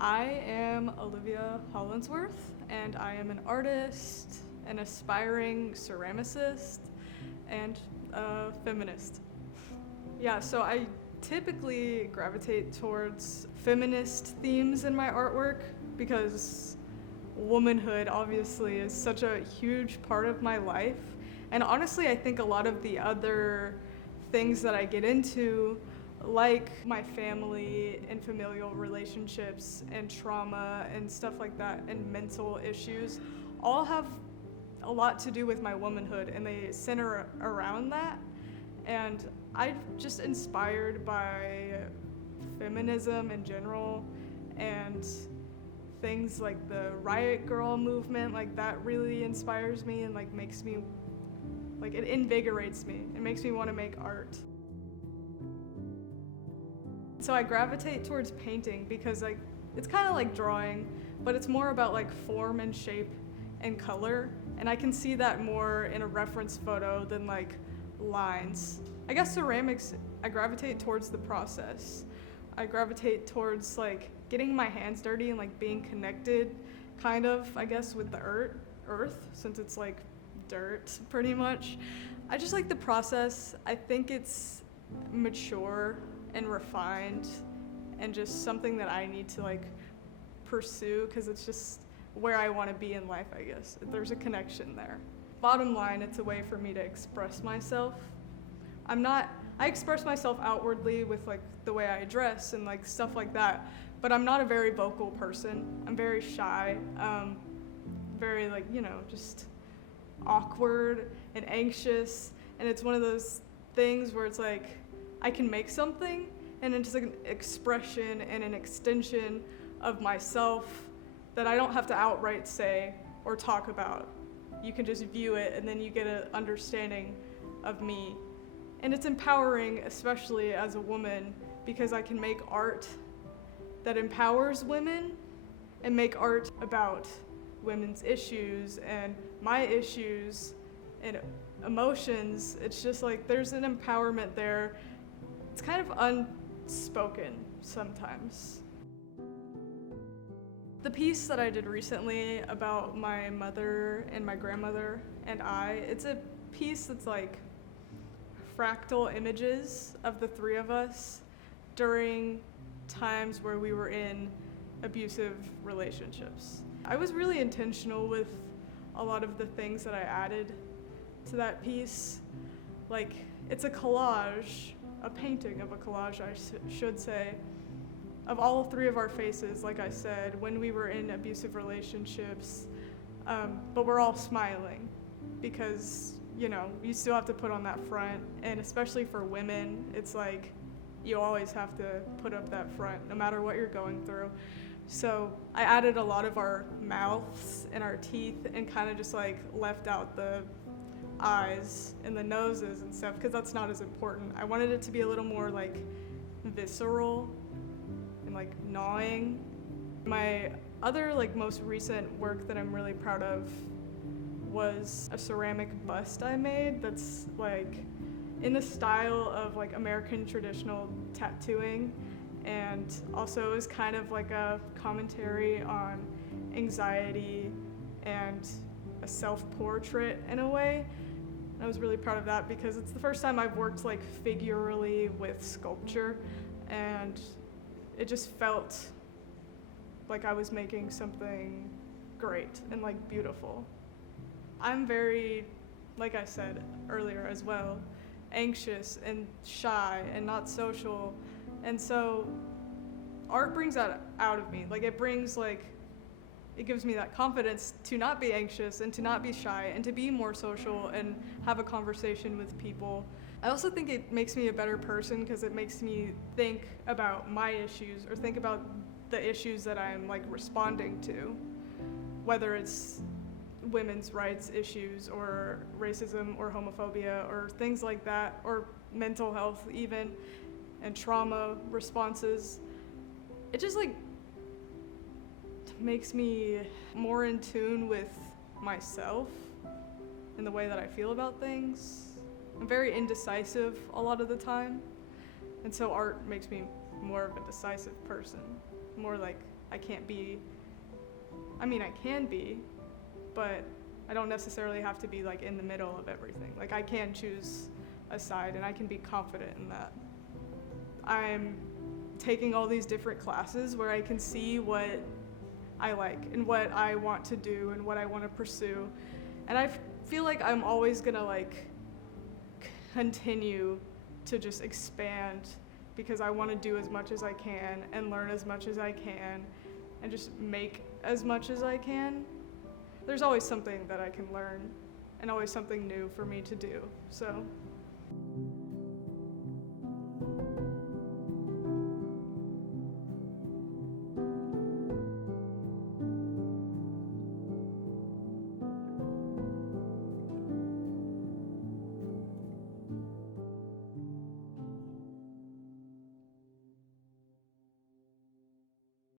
I am Olivia Hollinsworth, and I am an artist, an aspiring ceramicist, and a feminist. Yeah, so I typically gravitate towards feminist themes in my artwork because womanhood obviously is such a huge part of my life. And honestly, I think a lot of the other things that I get into, like my family and familial relationships and trauma and stuff like that, and mental issues, all have a lot to do with my womanhood, and they center around that. And I'm just inspired by feminism in general, and things like the Riot Girl movement, like that really inspires me and like makes me, like it invigorates me. It makes me want to make art. So I gravitate towards painting because like it's kind of like drawing, but it's more about like form and shape and color, and I can see that more in a reference photo than like lines. I guess ceramics, I gravitate towards the process. I gravitate towards like getting my hands dirty and like being connected kind of, I guess, with the earth, since it's like dirt pretty much. I just like the process. I think it's mature and refined and just something that I need to like pursue because it's just where I want to be in life, I guess. There's a connection there. Bottom line, it's a way for me to express myself. I express myself outwardly with like the way I dress and like stuff like that, but I'm not a very vocal person. I'm very shy, very like, just awkward and anxious, and it's one of those things where it's like I can make something and it's like an expression and an extension of myself that I don't have to outright say or talk about. You can just view it and then you get an understanding of me. And it's empowering, especially as a woman, because I can make art that empowers women and make art about women's issues and my issues and emotions. It's just like there's an empowerment there. It's kind of unspoken sometimes. The piece that I did recently about my mother and my grandmother and it's a piece that's like fractal images of the three of us during times where we were in abusive relationships. I was really intentional with a lot of the things that I added to that piece. Like, it's a collage, a painting of a collage, I should say, of all three of our faces, like I said, when we were in abusive relationships, but we're all smiling because, you still have to put on that front, and especially for women, it's like you always have to put up that front no matter what you're going through. So I added a lot of our mouths and our teeth and kind of just like left out the eyes and the noses and stuff because that's not as important. I wanted it to be a little more like visceral and like gnawing. My other like most recent work that I'm really proud of was a ceramic bust I made that's like in the style of like American traditional tattooing, and also is kind of like a commentary on anxiety and a self-portrait in a way. And I was really proud of that because it's the first time I've worked like figurally with sculpture, and it just felt like I was making something great and like beautiful. I'm very, like I said earlier as well, anxious and shy and not social, and so art brings that out of me. Like it gives me that confidence to not be anxious and to not be shy and to be more social and have a conversation with people. I also think it makes me a better person because it makes me think about my issues or think about the issues that I'm like responding to, whether it's women's rights issues or racism or homophobia or things like that, or mental health even, and trauma responses. It just like makes me more in tune with myself and the way that I feel about things. I'm very indecisive a lot of the time, and so art makes me more of a decisive person, more like I can't be, I mean, I can be, but I don't necessarily have to be like in the middle of everything. Like I can choose a side and I can be confident in that. I'm taking all these different classes where I can see what I like and what I want to do and what I want to pursue. And I feel like I'm always gonna like continue to just expand because I want to do as much as I can and learn as much as I can and just make as much as I can. There's always something that I can learn and always something new for me to do. So